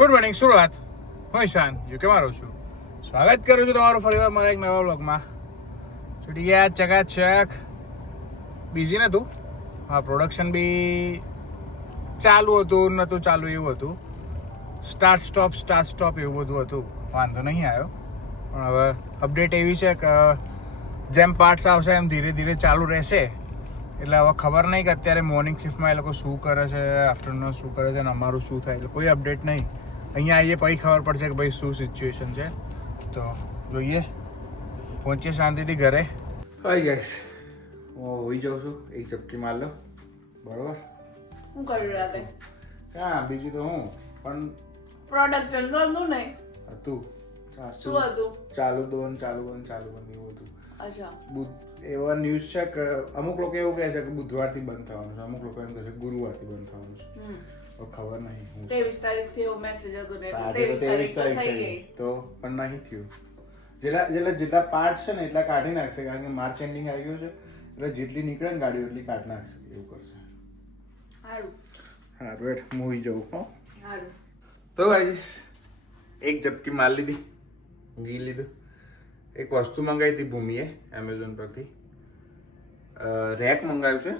Good morning Surat, હું ઈશાન UK મારું છું. સ્વાગત કરું છું તમારું ફરીવાર મારા એક નવા વ્લોગમાં. છૂટી ગયા ચકાચક. બિઝી નહોતું, હા પ્રોડક્શન બી ચાલુ હતું નહોતું ચાલુ એવું હતું. સ્ટાર્ટ સ્ટોપ એવું બધું હતું. વાંધો નહીં આવ્યો, પણ હવે અપડેટ એવી છે કે જેમ પાર્ટ્સ આવશે એમ ધીરે ધીરે ચાલુ રહેશે. એટલે હવે ખબર નહીં કે અત્યારે મોર્નિંગ શિફ્ટમાં એ લોકો શું કરે છે, આફ્ટરનૂન શું કરે છે અને અમારું શું થાય, એટલે કોઈ અપડેટ નહીં. અહીંયા આવીએ પછી ખબર પડશે કે ભાઈ શું સિચ્યુએશન છે. તો જોઈએ, પહોંચીએ શાંતિથી ઘરે. હાય ગાઈસ, હું હોઈ જાઉં છું, એક ઝપકી માર લો. બરોબર, હું કર્યું રાતે? હા બીજું તો હું પણ પ્રોડક્શન નહોતું ને? હતું. શું હતું? ચાલુ બંધ એવું હતું. અચ્છા, એવા ન્યૂઝ છે કે અમુક લોકો એવું કહે છે કે બુધવારથી બંધ થવાનું છે, અમુક લોકો એમ કહે છે ગુરુવારથી બંધ થવાનું છે. ખબર નહીં. 23 તારીખથી એવો મેસેજ હતો ને, આજે 23 તારીખ તો થઈ ગઈ તો પણ નહીં થયું. જેટલા પાર્ટ છે ને એટલા કાઢી નાખશે, કારણ કે માર્ચ એન્ડિંગ આવી ગયું છે. એટલે જેટલી નીકળે ને ગાડીઓ એટલી કાઢી નાખશે, એવું કરશે. સારું વેટ મૂવી જવું. હો સારું. તો ગાઈસ, એક ઝપકી માર લીધી, ઊંઘી લીધું. એક વસ્તુ મંગાવી હતી ભૂમિએ એમેઝોન પરથી. રેક મંગાવ્યું છે,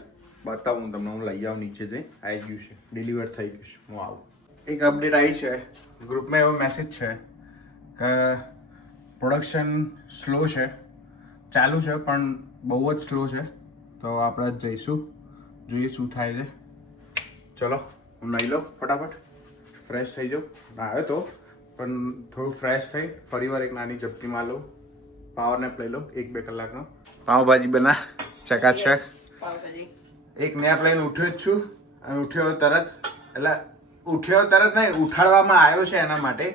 બતાવું હું તમને. હું લઈ આવું નીચે જઈ. આવી ગયું છે, ડિલિવર થઈ ગયું છે. હું આવું. એક અપડેટ આવી છે ગ્રુપમાં, એવો મેસેજ છે કે પ્રોડક્શન સ્લો છે, ચાલુ છે પણ બહુ જ સ્લો છે. તો આપણે જઈશું, જોઈએ શું થાય છે. ચલો હું નહીં લઉં, ફટાફટ ફ્રેશ થઈ જાઉં. આવ્યો તો પણ થોડું ફ્રેશ થઈ ફરીવાર એક નાની ઝપકી માર લઉં, પાવર નેપ લઈ લઉં 1-2 કલાકનો. પાવભાજી બના ચકાચક. પાવભાજી એક નેપ લઈને ઉઠ્યો જ છું, અને ઉઠ્યો તરત નહીં, ઉઠાડવામાં આવ્યો છે એના માટે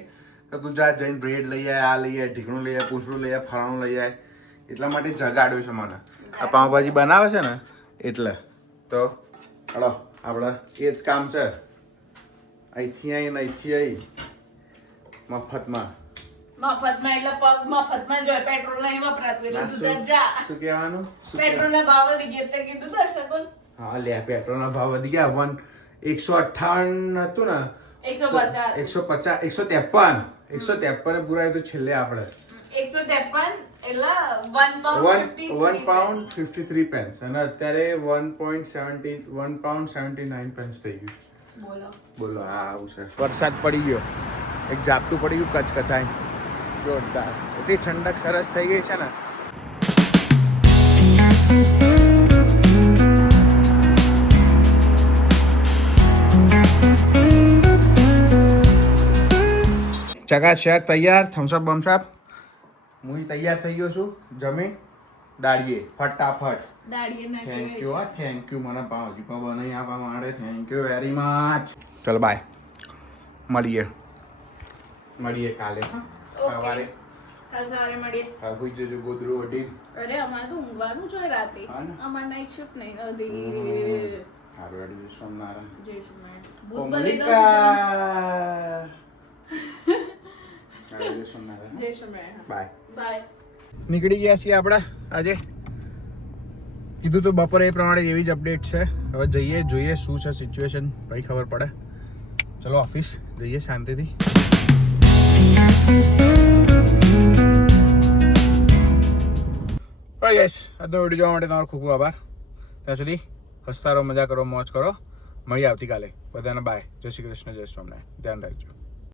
કે તું જા જઈને બ્રેડ લઈ આય, આ લઈ આય, ઢીકણું લઈ આય, પૂછડું લઈ આય, ફરાણું લઈ આય. એટલા માટે જગાડ્યો છે મને. આ પાવભાજી બનાવે છે ને એટલે. તો હળો આપણે એ જ કામ છે. અહીંથી આવી મફતમાં એટલે પગ મફતમાં જોઈએ. પેટ્રોલ નહીં વપરાતું એટલે તું ત્યાં જા. શું કહેવાનું? પેટ્રોલના ભાવ વધી ગયા એટલે કીધું દર્શકો. હા લે, પેટ્રોલના ભાવ વધી ગયા. 158 હતું ને, 150 153 પૂરાય તો છેલ્લે આપણે 153 એટલે 1 pound 53 pence, અને અત્યારે 1 pound 79 pence થઈ ગયું. બોલો હા આવું છે. વરસાદ પડી ગયો, એક ઝાપટું પડી ગયું, કચકચાઈ જોરદાર. એટલી ઠંડક સરસ થઈ ગઈ છે ને. ચકાચક તૈયાર. થમ્સઅપ બમસઅપ હું તૈયાર થઈ ગયો છું. જમીન દાડીએ ફટાફટ. થેન્ક યુ મને પાવજી પાવ બનાવી આપવા માટે. Thank you very much. ચલ બાય, મળીએ કાલે. સવારે મળીએ. હા હોઈ જજો ગોદરું વડી. અરે અમારે તો ઊંઘવાનું જોઈએ રાતે. અમારે નાઈટ શિફ્ટ નહીં. હારું અડી સોમનારાયણ. જય શ્રી બાય. બાય. નીકળી ગયા છીએ આપણે આજે. કીધું તો બપોરે એ પ્રમાણે એવી જ અપડેટ છે. હવે જઈએ, જોઈએ શું છે સિચ્યુએશન, પછી ખબર પડે. ચલો ઓફિસ જઈએ શાંતિથી. યસ, આજનો વિડીયો જોવા માટે તમારો ખૂબ ખૂબ આભાર. ત્યાં સુધી હસતા રહો, મજા કરો, મોજ કરો. મળીએ આવતીકાલે. બધાને બાય. જય શ્રી કૃષ્ણ, જય સ્વામિનારાયણ. ધ્યાન રાખજો.